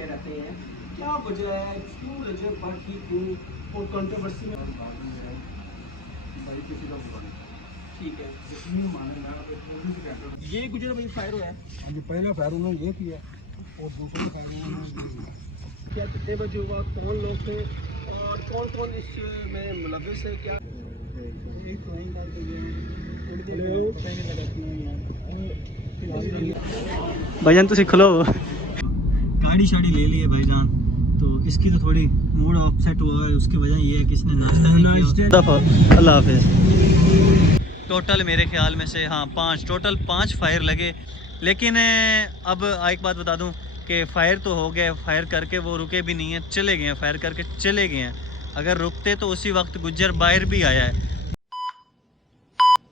रहते हैं क्या वजह है, क्यों रजब बाकी क्यों और कंट्रोवर्सी में भाई किसी का बुरा नहीं। ठीक है, ये गुजर भाई फायर हुआ है। जो पहला फायर उन्होंने ये किया और दूसरा फायर उन्होंने क्या कितने बजे हुआ, कौन लोग थे और कौन कौन इसमें मुलव्वस है? क्या भाईजान तो सीख लो, गाड़ी शाड़ी ले ली है भाईजान, तो इसकी तो थोड़ी मूड ऑफसेट हुआ है। उसकी वजह ये है कि इसने नाश्ता नहीं किया। अल्लाह हाफिज़। टोटल मेरे ख्याल में से हाँ टोटल पाँच फायर लगे, लेकिन अब एक बात बता दूं कि फ़ायर तो हो गए, फायर करके वो रुके भी नहीं हैं, चले गए हैं, फायर करके चले गए हैं। अगर रुकते तो उसी वक्त गुज्जर बाहर भी आया है।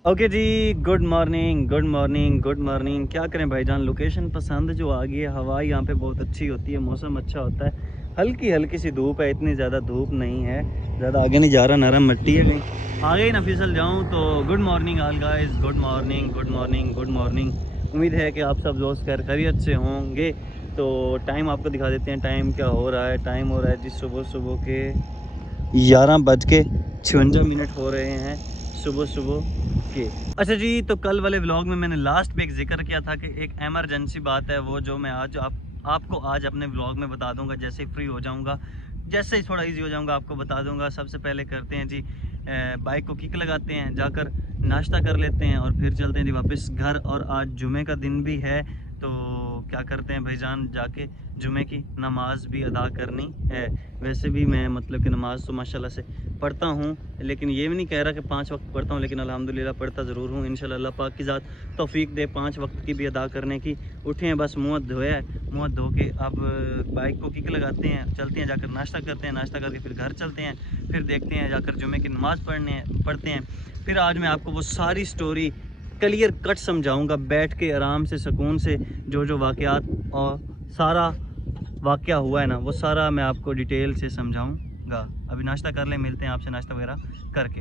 ओके जी, good morning good morning good morning. क्या करें भाईजान, लोकेशन पसंद जो आ गई है, हवा यहाँ पे बहुत अच्छी होती है, मौसम अच्छा होता है, हल्की हल्की सी धूप है, इतनी ज़्यादा धूप नहीं है, ज़्यादा आगे नहीं जा रहा, नरम मिट्टी है, कहीं आगे ही ना फिसल जाऊँ। तो good morning all guys, good morning good morning good morning. उम्मीद है कि आप सब दोस्त खैरियत से होंगे। तो टाइम आपको दिखा देते हैं, टाइम क्या हो रहा है। टाइम हो रहा है जी सुबह के 11:56 हो रहे हैं सुबह के। अच्छा जी, तो कल वाले व्लॉग में मैंने लास्ट पे एक जिक्र किया था कि एक एमरजेंसी बात है, वो जो मैं आज आपको आज अपने व्लॉग में बता दूंगा। जैसे ही फ्री हो जाऊंगा, जैसे ही थोड़ा इजी हो जाऊंगा, आपको बता दूंगा। सबसे पहले करते हैं जी बाइक को किक लगाते हैं, जाकर नाश्ता कर लेते हैं और फिर चलते हैं जी वापस घर। और आज जुमे का दिन भी है, तो क्या करते हैं भाईजान, जाके जुमे की नमाज़ भी अदा करनी है। वैसे भी मैं मतलब कि नमाज़ तो माशाल्लाह से पढ़ता हूँ, लेकिन ये भी नहीं कह रहा कि 5 वक्त पढ़ता हूँ, लेकिन अल्हम्दुलिल्लाह पढ़ता ज़रूर हूँ। इंशाल्लाह अल्लाह पाक की ज़ात तौफीक दे 5 वक्त की भी अदा करने की। उठे हैं बस, मुँह धोया है, मुँह धो के अब बाइक को किक लगाते हैं, चलते हैं, जाकर नाश्ता करते हैं, नाश्ता करके फिर घर चलते हैं, फिर देखते हैं जाकर जुमे की नमाज़ पढ़ते हैं। फिर आज मैं आपको वो सारी स्टोरी क्लियर कट समझाऊंगा, बैठ के आराम से सुकून से, जो वाक़यात और सारा वाक़या हुआ है ना, वो सारा मैं आपको डिटेल से समझाऊंगा। अभी नाश्ता कर ले, मिलते हैं आपसे नाश्ता वगैरह करके।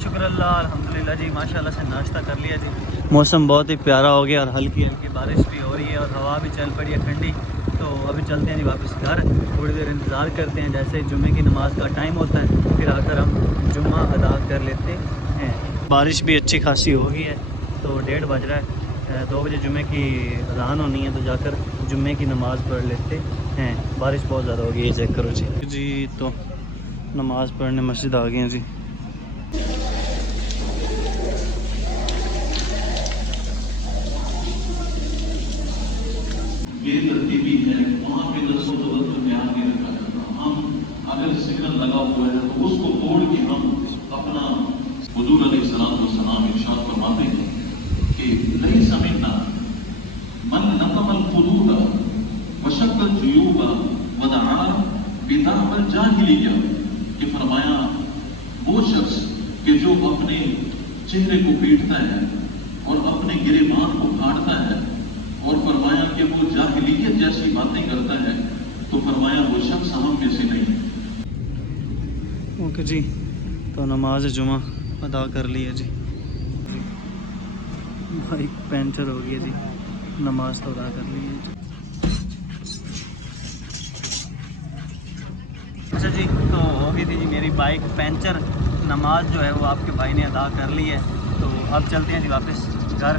शुक्र अल्लाह, अल्हम्दुलिल्लाह जी, माशाल्लाह से नाश्ता कर लिया जी। मौसम बहुत ही प्यारा हो गया और हल्की हल्की बारिश भी हो रही है और हवा भी चल पड़ी है ठंडी। तो अभी चलते हैं जी वापस घर, थोड़ी देर इंतज़ार करते हैं, जैसे जुमे की नमाज़ का टाइम होता है फिर आकर हम जुम्मा अदा कर लेते हैं। बारिश भी अच्छी खासी हो गई है, तो 1:30 बज रहा है, 2 बजे जुमे की अज़ान होनी है, तो जाकर जुम्मे की नमाज़ पढ़ लेते हैं। बारिश बहुत ज़्यादा हो गई है, चेक करो जी। तो नमाज़ पढ़ने मस्जिद आ गए हैं जी। ये तरतीबी है, वहाँ पे दसों तवज्जो ध्यान नहीं रखा जाता। हम अगर सिग्नल लगा हुआ है तो उसको तोड़ के हम अपना हुजूर अलैहिस्सलाम इरशाद फरमाते हैं कि नहीं समझना मन नकमल खुदूदा वशक्कल जुयूबा वदआ बिदाअल जाहिलिया, कि फरमाया वो शख्स कि जो अपने चेहरे को पीटता है और अपने गिरेबान को काटता है, और फरमाया कि वो जाहिलियत जैसी बातें करता है, तो फरमाया वो शख्स हम में से नहीं है। ओके जी, तो नमाज जुमा अदा कर ली है जी। बाइक पंचर हो गई है जी, नमाज तो अदा कर ली है जी। अच्छा जी, तो हो गई थी जी मेरी बाइक पंचर, नमाज जो है वो आपके भाई ने अदा कर ली है। तो अब चलते हैं जी वापस घर।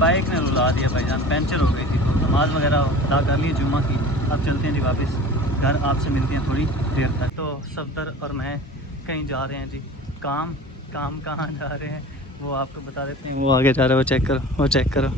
बाइक ने रुला दिया भाईजान, पंचर हो गई थी, तो नमाज़ वगैरह अदा कर ली जुम्मा की। अब चलते हैं जी वापस घर, आपसे मिलते हैं थोड़ी देर तक। तो सफदर और मैं कहीं जा रहे हैं जी, काम कहाँ जा रहे हैं वो आपको बता देते हैं। वो आगे जा रहा है, वो चेक करो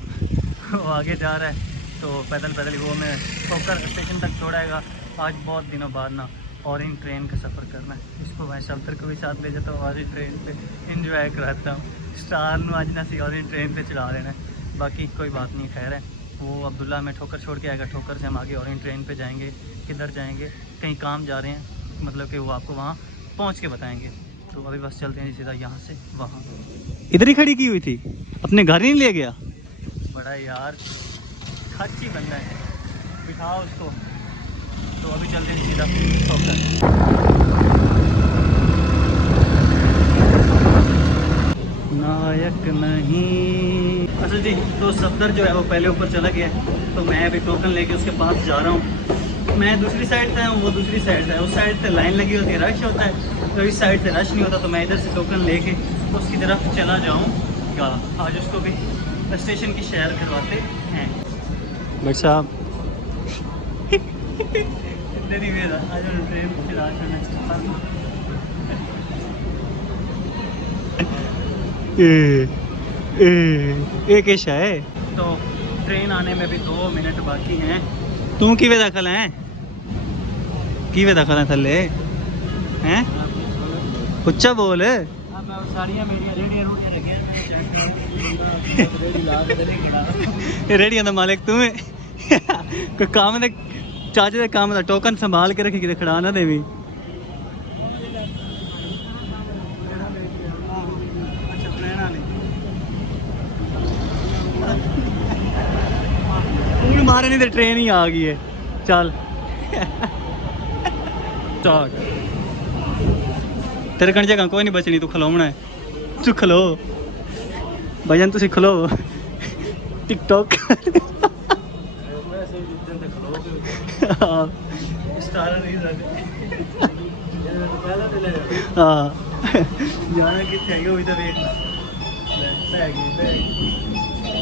वो आगे जा रहा है, तो पैदल वो मैं ठोकर स्टेशन तक छोड़ाएगा। आज बहुत दिनों बाद ना ऑरेंज ट्रेन का सफ़र करना है, इसको मैं सफदर को भी साथ ले जाता हूँ, ऑरेंज ट्रेन पर इंजॉय कराता हूँ। स्टार नू आज ना सी ऑरेंज ट्रेन पर चला लेना है, बाकी कोई बात नहीं, खैर है। वो अब्दुल्ला में ठोकर छोड़ के आएगा, ठोकर से हम आगे ऑरेंज ट्रेन पे जाएंगे। किधर जाएंगे, कहीं काम जा रहे हैं, मतलब कि वो आपको वहाँ पहुँच के बताएंगे। तो अभी बस चलते हैं सीधा यहाँ से वहाँ। इधर ही खड़ी की हुई थी, अपने घर ही नहीं ले गया, बड़ा यार खर्ची बंदा है, बिठाओ उसको। तो अभी चलते हैं सीधा ठोकर। नहीं। अच्छा जी, तो सफदर जो है वो पहले ऊपर चला गया है, तो मैं अभी टोकन लेके उसके पास जा रहा हूँ। मैं दूसरी साइड से हूँ, वो दूसरी साइड से है। उस साइड से लाइन लगी होती है, रश होता है, तो इस साइड से रश नहीं होता, तो मैं इधर से टोकन लेके उसकी तरफ चला जाऊँगा। आज उसको भी स्टेशन की सैर करवाते हैं। भाई साहब नहीं मेरा आज ट्रेन चला एक ऐसा है। तो ट्रेन आने में भी 2 मिनट बाकी हैं। तू किवे दाखल है, किवे दाखल है थले हैं? उच्चा बोल। साड़ियाँ मेरियां रेडियां रोटियां लगी रेडियां दा मालिक तू है। कोई काम दे चाचे दे काम दा टोकन संभाल के रखी किते खड़ा ना देवी। मारे नहीं तो ट्रेन ही आ गई है। चल स्टार्ट। तेरे कण जगह कोई नहीं बचनी, तू खलोना है, तू खलो भजन, तुसी खलो टिकटॉक। हाँ जाना कितने है वो तो देख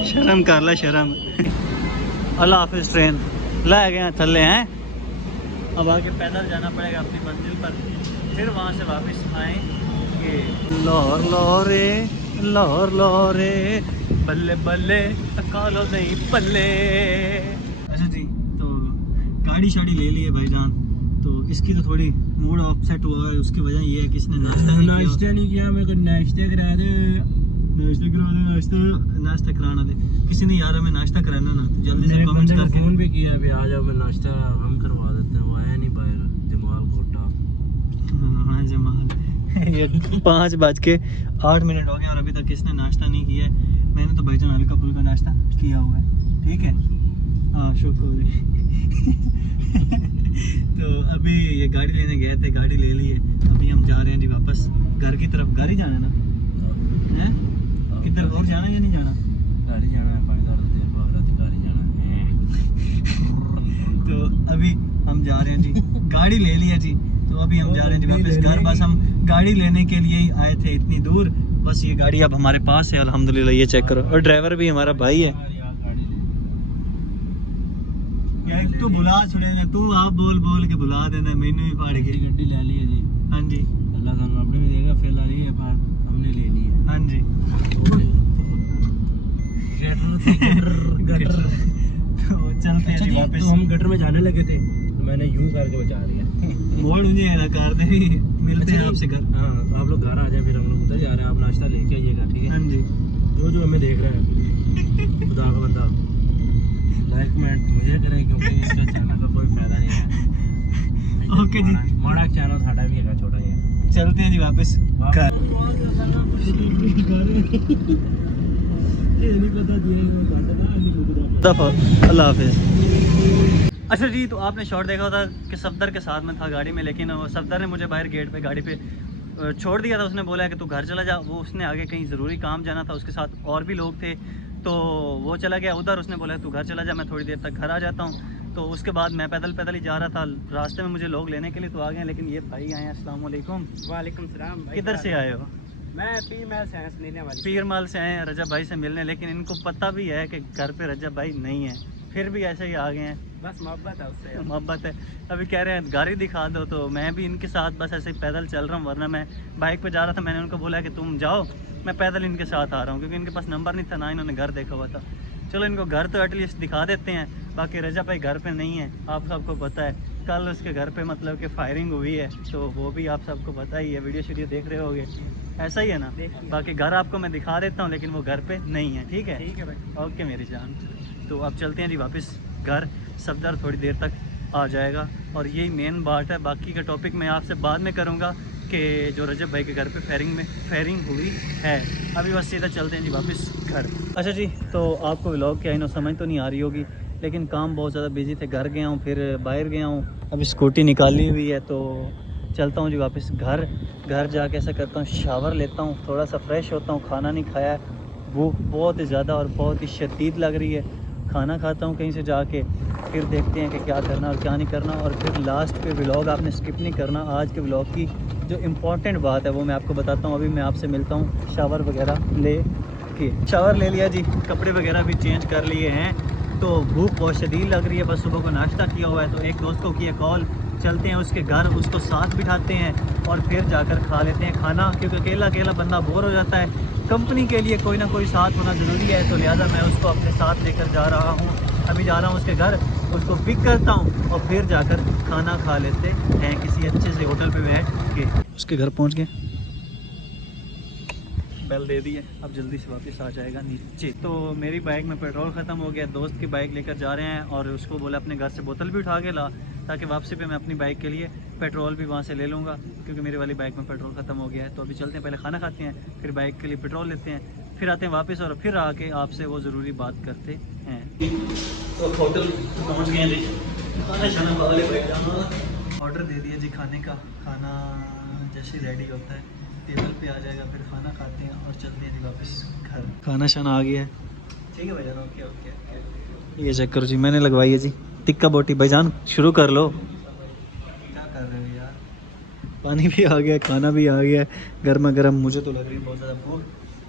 शर्म कर ला शर्म। अल्लाह हाफिज। ट्रेन ला गए थल्ले हैं, अब आगे पैदल जाना पड़ेगा अपनी मंजिल पर, फिर वहाँ से वापस आएंगे। लाहौर लाहौरे लाहौर लाहौरे बल्ले बल्ले कालो नहीं बल्ले। अच्छा जी, तो गाड़ी शाड़ी ले ली है भाईजान, तो इसकी तो थोड़ी मूड अपसेट हुआ है। उसकी वजह ये है कि इसने नाश्ता नहीं किया। मेरे को नाश्ता करा दे, नाश्ता कराना दे। किसी ने यार हमें नाश्ता कराना ना, तो जल्दी से कमेंट करके फोन भी किया अभी आ जाओ, मैं नाश्ता हम करवा देते हैं। वो आया नहीं बाहर, जमाल खोटा। हाँ जमाल। ये 5:08 हो गए और अभी तक इसने नाश्ता नहीं किया है। मैंने तो भाईजान हल्का फुल्का नाश्ता किया हुआ है, ठीक है। हाँ शुक्र। तो अभी ये गाड़ी लेने गए थे, गाड़ी ले ली है, अभी हम जा रहे हैं जी वापस घर की तरफ। घर ही जाना है ना, हैं? किधर और जाना या नहीं जाना? गाड़ी जाना है, 5 देर बाद गाड़ी जाना है। तो अभी हम जा रहे हैं जी, गाड़ी ले लिया जी, तो अभी हम जा रहे हैं जी वापस घर। बस हम गाड़ी लेने के लिए ही आए थे इतनी दूर, बस ये गाड़ी अब हमारे पास है अल्हम्दुलिल्लाह। ये चेक करो, और ड्राइवर भी हमारा भाई है। तू बुला छोड़ेगा, तू आप बोल बोल के बुला देना, मैंने भी फाड़ के गड्डी ले ली है जी। हाँ जी, अल्लाह ताला अपने भी देगा, फिर ला ली है, पर हमने ले ली है। हाँ जी। गटर तो चलते हैं जी वापस। तो हम गटर में जाने लगे थे, तो मैंने यूं करके बचा लिया। मोड़ मुझे है ना कार दे, मिलते हैं आपसे घर। हाँ, आप लोग घर आ जाए, फिर हम लोग उधर जा रहे हैं। आप नाश्ता लेके आइएगा, ठीक है? हाँ जी। जो हमें देख रहे हैं, खुदा का बंदा लाइक कमेंट मुझे करें, क्योंकि इसका चैनल का कोई फायदा नहीं है। ओके जी, माड़ा चैनल साड़ा भी है, छोटा ही है। चलते हैं जी वापस घर। अल्लाह हाफिज। अच्छा जी, तो आपने शॉट देखा था कि सफदर के साथ में था गाड़ी में, लेकिन वो सफदर ने मुझे बाहर गेट पे गाड़ी पे छोड़ दिया था। उसने बोला है कि तू घर चला जा। वो उसने आगे कहीं ज़रूरी काम जाना था, उसके साथ और भी लोग थे, तो वो चला गया उधर। उसने बोला तू घर चला जा, मैं थोड़ी देर तक घर आ जाता हूँ। तो उसके बाद मैं पैदल पैदल ही जा रहा था, रास्ते में मुझे लोग लेने के लिए तो आ गए, लेकिन ये भाई आए हैं। अस्सलाम वालेकुम। वालेकुम सलाम। किधर से आए हो? मैं पीर महल से आया मिलने वाली। पीर महल से आए हैं रजब भाई से मिलने, लेकिन इनको पता भी है कि घर पे रजब भाई नहीं है, फिर भी ऐसे ही आ गए हैं। बस मोहब्बत है उससे, मोहब्बत है। अभी कह रहे हैं गाड़ी दिखा दो, तो मैं भी इनके साथ बस ऐसे ही पैदल चल रहा हूँ, वरना मैं बाइक पे जा रहा था। मैंने उनको बोला कि तुम जाओ, मैं पैदल इनके साथ आ रहा हूँ, क्योंकि इनके पास नंबर नहीं था, ना इन्होंने घर देखा हुआ था। चलो इनको घर तो एटलीस्ट दिखा देते हैं। बाकी रजा भाई घर पे नहीं है, आप सबको पता है। कल उसके घर पे मतलब कि फायरिंग हुई है, तो वो भी आप सबको पता ही है, वीडियो शीडियो देख रहे होगे, ऐसा ही है ना। बाकी घर आपको मैं दिखा देता हूँ, लेकिन वो घर पे नहीं है, ठीक है? ठीक है भाई। ओके मेरी जान। तो अब चलते हैं जी वापस घर। सफदर थोड़ी देर तक आ जाएगा, और यही मेन बात है। बाकी का टॉपिक मैं आपसे बाद में करूँगा कि जो रजब भाई के घर पे फायरिंग हुई है। अभी बस सीधा चलते हैं जी वापस घर। अच्छा जी, तो आपको व्लॉग क्या समझ तो नहीं आ रही होगी, लेकिन काम बहुत ज़्यादा बिजी थे। घर गया हूँ, फिर बाहर गया हूँ, अभी स्कूटी निकाली हुई है, तो चलता हूँ जी वापस घर। घर जाके ऐसा करता हूँ, शावर लेता हूँ, थोड़ा सा फ्रेश होता हूँ, खाना नहीं खाया, भूख बहुत ही ज़्यादा और बहुत ही शदीद लग रही है। खाना खाता हूँ कहीं से जाके, फिर देखते हैं कि क्या करना और क्या नहीं करना, और फिर लास्ट पे व्लॉग आपने स्किप नहीं करना। आज के व्लॉग की जो इम्पोर्टेंट बात है वो मैं आपको बताता हूँ। अभी मैं आपसे मिलता हूँ शावर वगैरह ले के। शावर ले लिया जी, कपड़े वगैरह भी चेंज कर लिए हैं, तो भूख बहुत शदीद लग रही है। बस सुबह को नाश्ता किया हुआ है, तो एक दोस्त को किया कॉल, चलते हैं उसके घर, उसको साथ बिठाते हैं और फिर जाकर खा लेते हैं खाना, क्योंकि अकेला अकेला बंदा बोर हो जाता है। कंपनी के लिए कोई ना कोई साथ होना ज़रूरी है, तो लिहाजा मैं उसको अपने साथ लेकर जा रहा हूँ। अभी जा रहा हूँ उसके घर, उसको पिक करता हूँ और फिर जाकर खाना खा लेते हैं किसी अच्छे से होटल पे बैठ के। उसके घर पहुँच गए, बेल दे दी है, अब जल्दी से वापस आ जाएगा नीचे। तो मेरी बाइक में पेट्रोल ख़त्म हो गया, दोस्त की बाइक लेकर जा रहे हैं और उसको बोला अपने घर से बोतल भी उठा के ला, ताकि वापसी पे मैं अपनी बाइक के लिए पेट्रोल भी वहाँ से ले लूँगा, क्योंकि मेरी वाली बाइक में पेट्रोल ख़त्म हो गया है। तो अभी चलते हैं, पहले खाना खाते हैं, फिर बाइक के लिए पेट्रोल लेते हैं, फिर आते हैं वापस और फिर आके आपसे वो ज़रूरी बात करते हैं। तो होटल पहुँच गए जी, खाना शाना ऑर्डर दे दिया जी खाने का। खाना जैसे रेडी होता है टेबल पे आ जाएगा, फिर खाना खाते हैं और चलते हैं जी वापस घर। खाना शाना आ गया है, ठीक है भाईजान, ओके ओके। ये चेक करो जी, मैंने लगवाई है जी टिक्का बोटी। भाईजान शुरू कर लो, क्या कर रहे हो यार। पानी भी आ गया, खाना भी आ गया, गर्मा गर्म। मुझे तो लग रही है बहुत ज़्यादा भूख।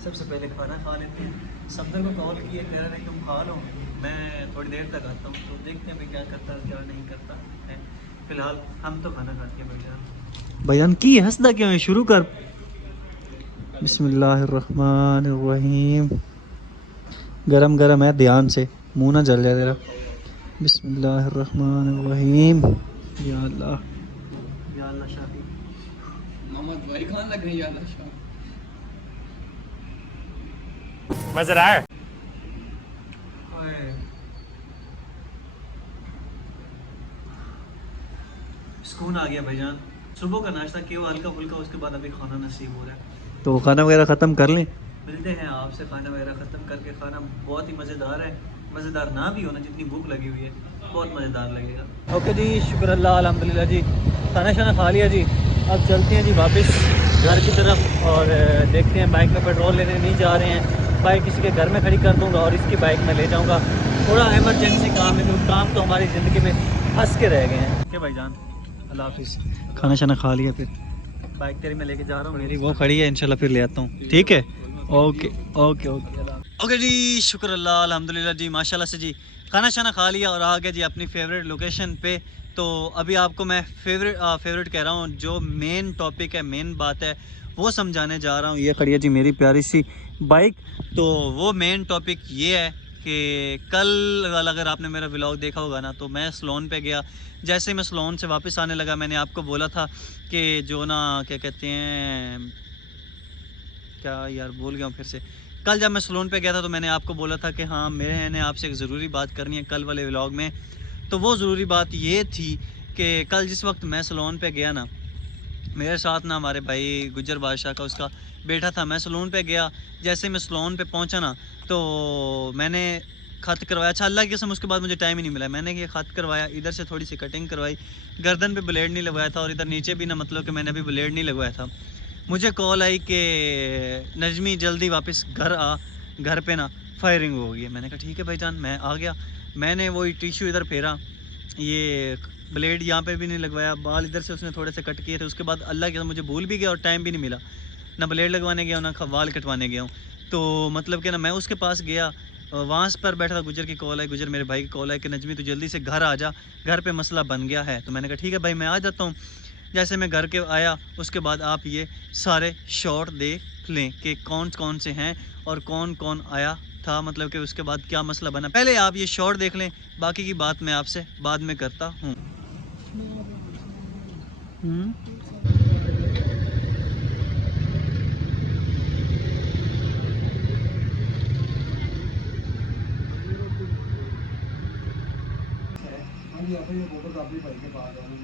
सबसे पहले खाना खा लेते हैं। सफदर को कॉल किया, कह रहे हैं तुम खा लो, मैं थोड़ी देर तक आता हूँ। तो देखते हैं भाई क्या करता है क्या नहीं करता है। फिलहाल हम तो खाना खाते हैं भाईजान। भाईजान की हंसदा क्यों है, शुरू कर। बिस्मिल्लाहिर्रहमानिर्रहीम। गरम गरम है, ध्यान से, मुंह ना जल जाए तेरा। बिस्मिल्लाहिर्रहमानिर्रहीम। या अल्लाह या अल्लाह। शाही मोहम्मद भाई खान लग रही है मज़ा रहा है। सुकून आ गया भाईजान। सुबह का नाश्ता किया हल्का फुल्का, उसके बाद अभी खाना नसीब हो रहा है। तो खाना वगैरह ख़त्म कर लें, मिलते हैं आपसे खाना वगैरह ख़त्म करके। खाना बहुत ही मज़ेदार है, मज़ेदार ना भी होना, जितनी भूख लगी हुई है बहुत मज़ेदार लगेगा। ओके जी, शुक्र अल्लाह, अल्हम्दुलिल्लाह जी, खाना शाना खा लिया जी। अब चलते हैं जी वापस घर की तरफ और देखते हैं, बाइक में पेट्रोल लेने नहीं जा रहे हैं, बाइक किसी के घर में खड़ी कर दूँगा और इसकी बाइक में ले जाऊँगा। थोड़ा एमरजेंसी काम है, क्योंकि काम तो हमारी ज़िंदगी में फंस के रह गए हैं। क्या भाईजान, अल्लाह हाफिज़। खाना शाना खा लिया, फिर बाइक तेरी मैं लेके जा रहा हूँ, मेरी वो खड़ी है, इंशाल्लाह फिर ले आता हूँ, ठीक है। ओके ओके ओके ओके जी, शुक्र अल्लाह, अल्हम्दुलिल्लाह जी, माशाल्लाह से जी। खाना शाना खा लिया और आ गया जी अपनी फेवरेट लोकेशन पे। तो अभी आपको मैं फेवरेट कह रहा हूँ, जो मेन टॉपिक है, मेन बात है, वो समझाने जा रहा हूँ। ये खड़ी है जी मेरी प्यारी सी बाइक। तो वो मेन टॉपिक ये है कि कल अगर आपने मेरा व्लॉग देखा होगा ना, तो मैं सलोन पे गया। जैसे मैं सलोन से वापस आने लगा, मैंने आपको बोला था कि जो ना क्या कहते हैं, क्या यार भूल गया हूँ फिर से। कल जब मैं सलोन पे गया था तो मैंने आपको बोला था कि हाँ मैंने आपसे एक ज़रूरी बात करनी है कल वाले व्लॉग में। तो वो ज़रूरी बात ये थी कि कल जिस वक्त मैं सलोन पे गया ना, मेरे साथ ना हमारे भाई गुजर बादशाह का उसका बेटा था। मैं सलोन पे गया, जैसे मैं सलोन पे पहुंचा ना, तो मैंने ख़त करवाया। अच्छा अल्लाह की कसम, उसके बाद मुझे टाइम ही नहीं मिला। मैंने ये ख़त करवाया, इधर से थोड़ी सी कटिंग करवाई, गर्दन पे ब्लेड नहीं लगवाया था और इधर नीचे भी ना, मतलब कि मैंने अभी ब्लेड नहीं लगवाया था। मुझे कॉल आई कि नजमी जल्दी वापस घर आ, घर पे ना फायरिंग हो गई है। मैंने कहा ठीक है भाईजान, मैं आ गया। मैंने वही टिश्यू इधर फेरा, ये ब्लेड यहाँ पे भी नहीं लगवाया, बाल इधर से उसने थोड़े से कट किए थे। उसके बाद अल्लाह के मुझे भूल भी गया और टाइम भी नहीं मिला, ना ब्लेड लगवाने गया हूँ ना बाल कटवाने गया हूँ। तो मतलब कि ना मैं उसके पास गया, वहाँ पर बैठा था, गुजर की कॉल आई, गुजर मेरे भाई की कॉल आई कि नजमी तू जल्दी से घर आ जा, घर पे मसला बन गया है। तो मैंने कहा ठीक है भाई मैं आ जाता हूँ। जैसे मैं घर के आया, उसके बाद आप ये सारे शॉट देख लें कि कौन कौन से हैं और कौन कौन आया था, मतलब कि उसके बाद क्या मसला बना। पहले आप ये शॉट देख लें, बाकी की बात मैं आपसे बाद में करता हूँ।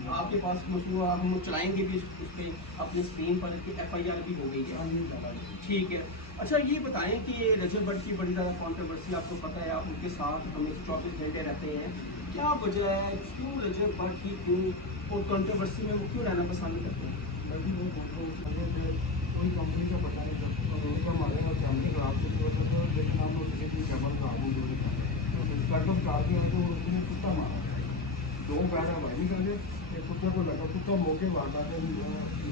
आपके पास मसला हम चलाएंगे भी उस पर अपनी स्क्रीन पर FIR भी हो गई है, ठीक है। अच्छा ये बताएं कि ये रजब भट्ट की बड़ी ज़्यादा कॉन्ट्रोवर्सी आपको पता है, आप उनके साथ हमें 24 घंटे रहते हैं, क्या वजह है, क्यों रजब भट्ट की क्यों और कॉन्ट्रोवर्सी में वो क्यों रहना पसंद करते हैं? कोई कंपनी का पता नहीं, कि डबल काबू जो कटम कार के तो उसने कुत्ता मारा, 2 पैर भाई निकल गए, एक कुत्ते को लगा, कुत्ता मौके मारता है,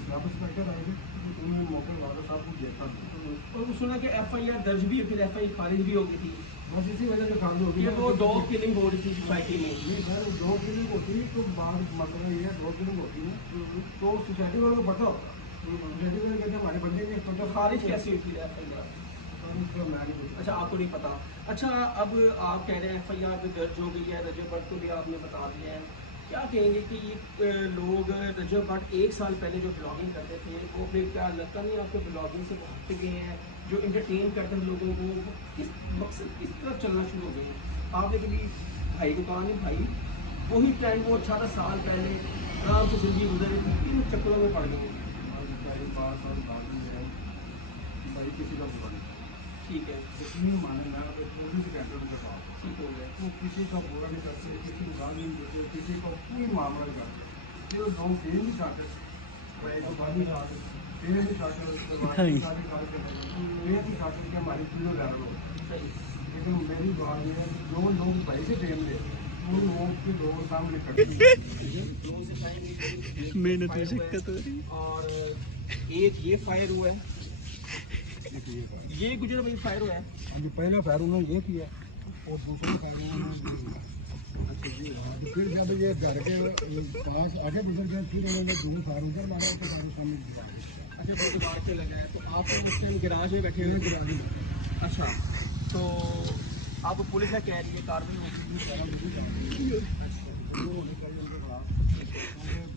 सब इंस्पेक्टर आए थे, उन्होंने मौके मारा, सब कुछ देखा। और वो सुना कि FIR दर्ज भी है, फिर FIR खारिज भी हो गई थी, बस इसी वजह से खारिज हो गई। ये वो डॉग किलिंग हो रही थी सोसाइटी में। नहीं सर, डॉग किलिंग होती है तो बात मतलब ये है, डॉग किलिंग होती है तो सोसाइटी वालों को पता होता है, सोसाइटी वाले कहते हैं हमारे बंदे के तो खारिज कैसी हुई थी FIR? अच्छा, आपको नहीं पता। अच्छा, अब आप कह रहे हैं FIR भी दर्ज हो गई है, रजब भट्ट को भी आपने बता दिया है, क्या कहेंगे कि ये लोग रजब भट्ट 1 साल पहले जो ब्लॉगिंग करते थे वो फिर क्या लगता नहीं आपको ब्लॉगिंग से हट गए हैं, जो इंटरटेन करते हैं लोगों को, किस मकसद किस तरफ चलना शुरू हो गए हैं? आपने कभी भाई को कहा नहीं भाई वही टाइम वो 18 साल पहले आराम से जिंदगी गुजर रही थी, इन चक्करों में पड़ गए? भाई किसी का बुरा नहीं, ठीक है, जितनी माने ना पुलिस कैंटर के पास ठीक हो गया। वो किसी का बुरा नहीं करते, किसी को गाली नहीं देते, किसी को कोई मामला नहीं करते, जो लोग पेन नहीं खाते, भाई को गाली नहीं खाते, पेन नहीं खाते, ये नहीं खाते कि हमारी चीज़ों लड़ लो। लेकिन मेरी बात ये है कि जो लोग पैसे प्रेम ले उन लोगों के लोगों सामने मेहनत में दिक्कत हो रही। और एक ये फायर हुआ है, ये गुजर भाई फायर हुआ है। हाँ जी, पहला फायर उन्होंने ये किया और दूसरा फायर उन्होंने फिर जब ये घर के पास आगे गुजर गए फिर उन्होंने 2 फायर उधर मारा तो सामने। अच्छा, वो दीवार पे लगा है, तो आप उस टाइम गैराज में बैठे हुए थे? अच्छा, तो आप पुलिस का कह रही है कार्रवाई होगी?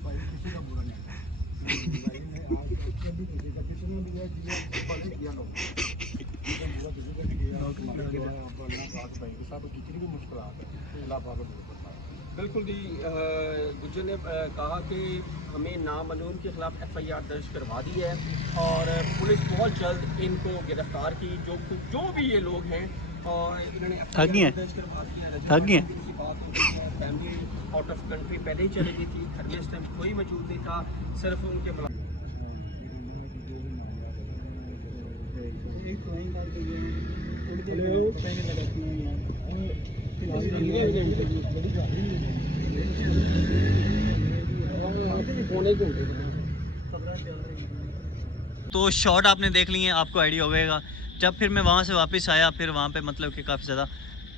भाई किसी का बुरा नहीं, भाई ने आज कभी किसी का कितना भी है किया लोग किसी का किया भाई के साथ कितनी भी मुश्किल है अल्लाह पाक दूर करता है। बिल्कुल जी, गुज्जर ने कहा कि हमें नामनून के खिलाफ FIR दर्ज करवा दी है और पुलिस बहुत जल्द इनको गिरफ्तार की, जो भी ये लोग हैं, और इन्होंने थक गए हैं? दर्ज करवा दिया। थक गए? फैमिली आउट ऑफ कंट्री पहले ही चली गई थी, घर में इस टाइम कोई मौजूद नहीं था, सिर्फ उनके तो शॉट आपने देख लिए, आपको आइडिया हो गएगा। जब फिर मैं वहाँ से वापस आया, फिर वहाँ पे मतलब कि काफ़ी ज़्यादा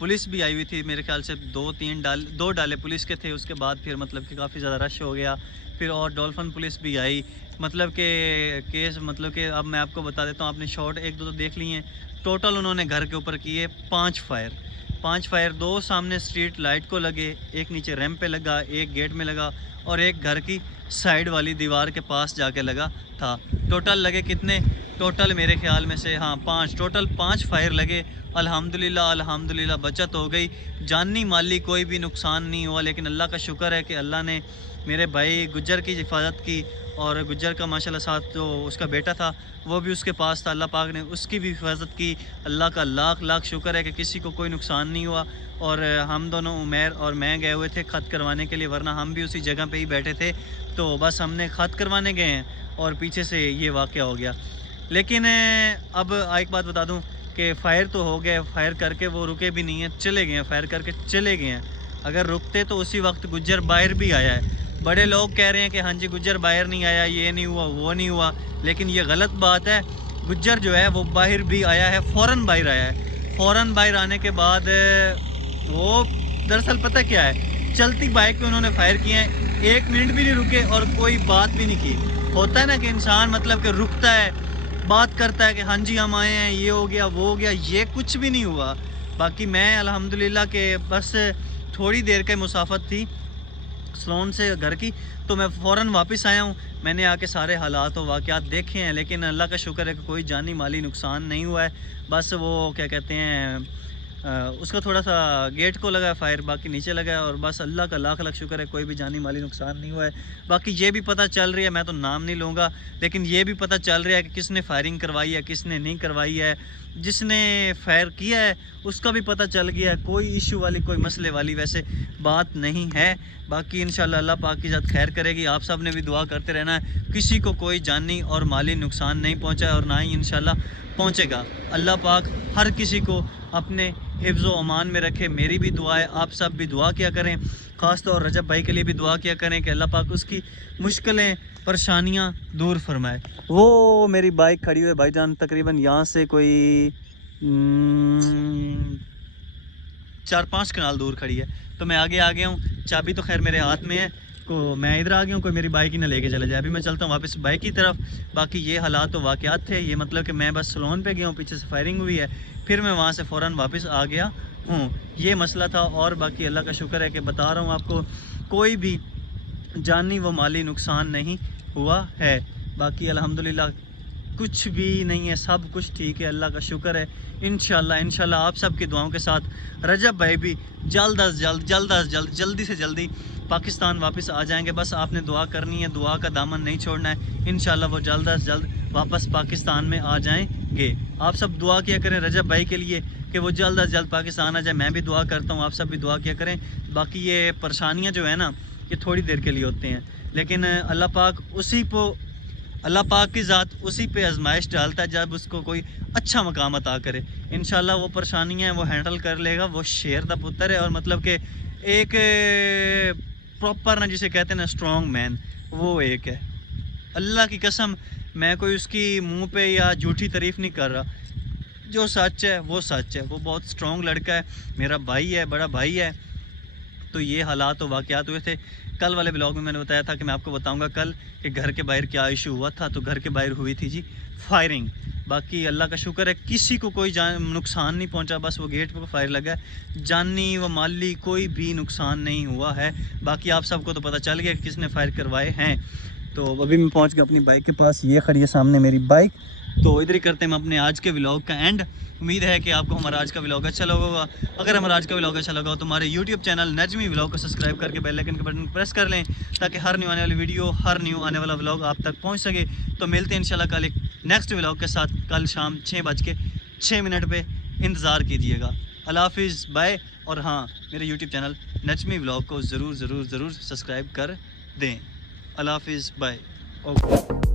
पुलिस भी आई हुई थी, मेरे ख्याल से 2 डाले पुलिस के थे। उसके बाद फिर मतलब कि काफ़ी ज़्यादा रश हो गया, फिर और डॉल्फिन पुलिस भी आई, मतलब कि केस मतलब कि अब मैं आपको बता देता हूँ। आपने शॉट 1-2 तो देख लिए हैं, टोटल उन्होंने घर के ऊपर किए 5 फायर, 2 सामने स्ट्रीट लाइट को लगे, एक नीचे रैंप पे लगा, एक गेट में लगा और एक घर की साइड वाली दीवार के पास जाके लगा था। टोटल लगे कितने? टोटल मेरे ख्याल में से 5 फायर लगे। अल्हम्दुलिल्लाह बचत हो गई, जानी माली कोई भी नुकसान नहीं हुआ। लेकिन अल्लाह का शुक्र है कि अल्लाह ने मेरे भाई गुज्जर की हिफाजत की, और गुज्जर का माशाल्लाह साथ जो उसका बेटा था वो भी उसके पास था, अल्लाह पाक ने उसकी भी हिफाजत की। अल्लाह का लाख शुक्र है कि किसी को कोई नुकसान नहीं हुआ। और हम दोनों उमैर और मैं गए हुए थे ख़त करवाने के लिए, वरना हम भी उसी जगह पे ही बैठे थे। तो बस हमने ख़त करवाने गए हैं और पीछे से ये वाक़या हो गया। लेकिन अब एक बात बता दूं कि फ़ायर तो हो गए, फ़ायर करके वो रुके भी नहीं हैं, चले गए हैं, फ़ायर करके चले गए हैं। अगर रुकते तो उसी वक्त गुज्जर बाहर भी आया है। बड़े लोग कह रहे हैं कि हाँ जी गुज्जर बाहर नहीं आया, ये नहीं हुआ, वो नहीं हुआ, लेकिन ये गलत बात है। गुज्जर जो है वो बाहर भी आया है, फ़ौरन बाहर आया है। फ़ौरन बाहर आने के बाद वो दरअसल पता क्या है, चलती बाइक पे उन्होंने फायर किए हैं, 1 मिनट भी नहीं रुके और कोई बात भी नहीं की। होता है ना कि इंसान मतलब कि रुकता है, बात करता है कि हाँ जी हम आए हैं, ये हो गया वो हो गया, ये कुछ भी नहीं हुआ। बाकी मैं अल्हम्दुलिल्लाह के बस थोड़ी देर के मुसाफत थी सलोन से घर की, तो मैं फ़ौरन वापस आया हूँ। मैंने आके सारे हालात और वाक़यात देखे हैं, लेकिन अल्लाह का शुक्र है कि कोई जानी माली नुकसान नहीं हुआ है। बस वो क्या कहते हैं उसका थोड़ा सा गेट को लगा फायर, बाकी नीचे लगा है, और बस अल्लाह का लाख शुक्र है कोई भी जानी माली नुकसान नहीं हुआ है। बाकी ये भी पता चल रही है, मैं तो नाम नहीं लूँगा, लेकिन ये भी पता चल रहा है कि किसने फायरिंग करवाई है, किसने नहीं करवाई है। जिसने फायर किया है उसका भी पता चल गया है, कोई इशू वाली कोई मसले वाली वैसे बात नहीं है। बाकी इंशाल्लाह अल्लाह पाक की ज़ात खैर करेगी। आप सब ने भी दुआ करते रहना है, किसी को कोई जानी और माली नुकसान नहीं पहुँचा और ना ही इंशाल्लाह पहुँचेगा। अल्लाह पाक हर किसी को अपने हिफ्ज़ व अमान में रखे। मेरी भी दुआ है, आप सब भी दुआ किया करें, ख़ास तौर रजब भाई के लिए भी दुआ किया करें कि अल्लाह पाक उसकी मुश्किलें परेशानियां दूर फरमाए। वो मेरी बाइक खड़ी हुई है भाईजान, तकरीबन यहाँ से कोई 4-5 कनाल दूर खड़ी है। तो मैं आगे आ गया हूँ, चाबी तो खैर मेरे हाथ में है, को मैं इधर आ गया हूँ, कोई मेरी बाइक ही ना लेके चले जाए। अभी मैं चलता हूँ वापस बाइक की तरफ। बाकी ये हालात तो वाक़यात थे, ये मतलब कि मैं बस सलोन पे गया हूँ, पीछे से फायरिंग हुई है, फिर मैं वहाँ से फ़ौरन वापस आ गया हूँ। ये मसला था। और बाकी अल्लाह का शुक्र है कि बता रहा हूँ आपको, कोई भी जानी व माली नुकसान नहीं हुआ है। बाकी अल्हम्दुलिल्लाह कुछ भी नहीं है, सब कुछ ठीक है, अल्लाह का शुक्र है। इंशाल्लाह आप सब की दुआओं के साथ रजब भाई भी जल्द अज जल्द जल्दी से जल्दी पाकिस्तान वापस आ जाएंगे। बस आपने दुआ करनी है, दुआ का दामन नहीं छोड़ना है। इंशाल्लाह वो जल्द अज जल्द वापस पाकिस्तान में आ जाएंगे। आप सब दुआ किया करें रजब भाई के लिए कि वो जल्द अज जल्द पाकिस्तान आ जाए। मैं भी दुआ करता हूँ, आप सब भी दुआ किया करें। बाकी ये परेशानियाँ जो है ना, ये थोड़ी देर के लिए होते हैं, लेकिन अल्लाह पाक की ज़ात उसी पे आजमाइश डालता है जब उसको कोई अच्छा मकाम अता करे। इंशाल्लाह वो परेशानियाँ वो हैंडल कर लेगा। वो शेर दा पुत्र है, और मतलब कि एक प्रॉपर ना जिसे कहते हैं ना स्ट्रॉन्ग मैन, वो एक है। अल्लाह की कसम, मैं कोई उसकी मुंह पे या झूठी तारीफ़ नहीं कर रहा, जो सच है वो सच है। वो बहुत स्ट्रॉन्ग लड़का है, मेरा भाई है, बड़ा भाई है। तो ये हालात और वाक़यात हुए थे। कल वाले ब्लॉग में मैंने बताया था कि मैं आपको बताऊंगा कल कि घर के बाहर क्या इशू हुआ था। तो घर के बाहर हुई थी जी फायरिंग। बाकी अल्लाह का शुक्र है किसी को कोई नुकसान नहीं पहुंचा, बस वो गेट पर फायर लगा है। जानी व माली कोई भी नुकसान नहीं हुआ है। बाकी आप सबको तो पता चल गया कि किसने फायर करवाए हैं। तो अभी मैं पहुंच गया अपनी बाइक के पास, ये खड़ी है सामने मेरी बाइक। तो इधर ही करते हैं हम अपने आज के व्लॉग का एंड। उम्मीद है कि आपको हमारा आज का व्लॉग अच्छा लगा होगा। अगर हमारा आज का व्लॉग अच्छा लगा हो तो हमारे YouTube चैनल नजमी व्लॉग को सब्सक्राइब करके बेल आइकन के बटन प्रेस कर लें, ताकि हर न्यू आने वाली वीडियो, हर न्यू आने वाला व्लॉग आप तक पहुंच सके। तो मिलते हैं इंशाल्लाह कल एक नेक्स्ट व्लॉग के साथ, कल शाम 6:06 पे इंतज़ार कीजिएगा। अल्लाह हाफिज़, बाय। और हाँ, मेरे YouTube चैनल नजमी व्लॉग को ज़रूर सब्सक्राइब कर दें। अल्लाह हाफिज़, बाय। ओके।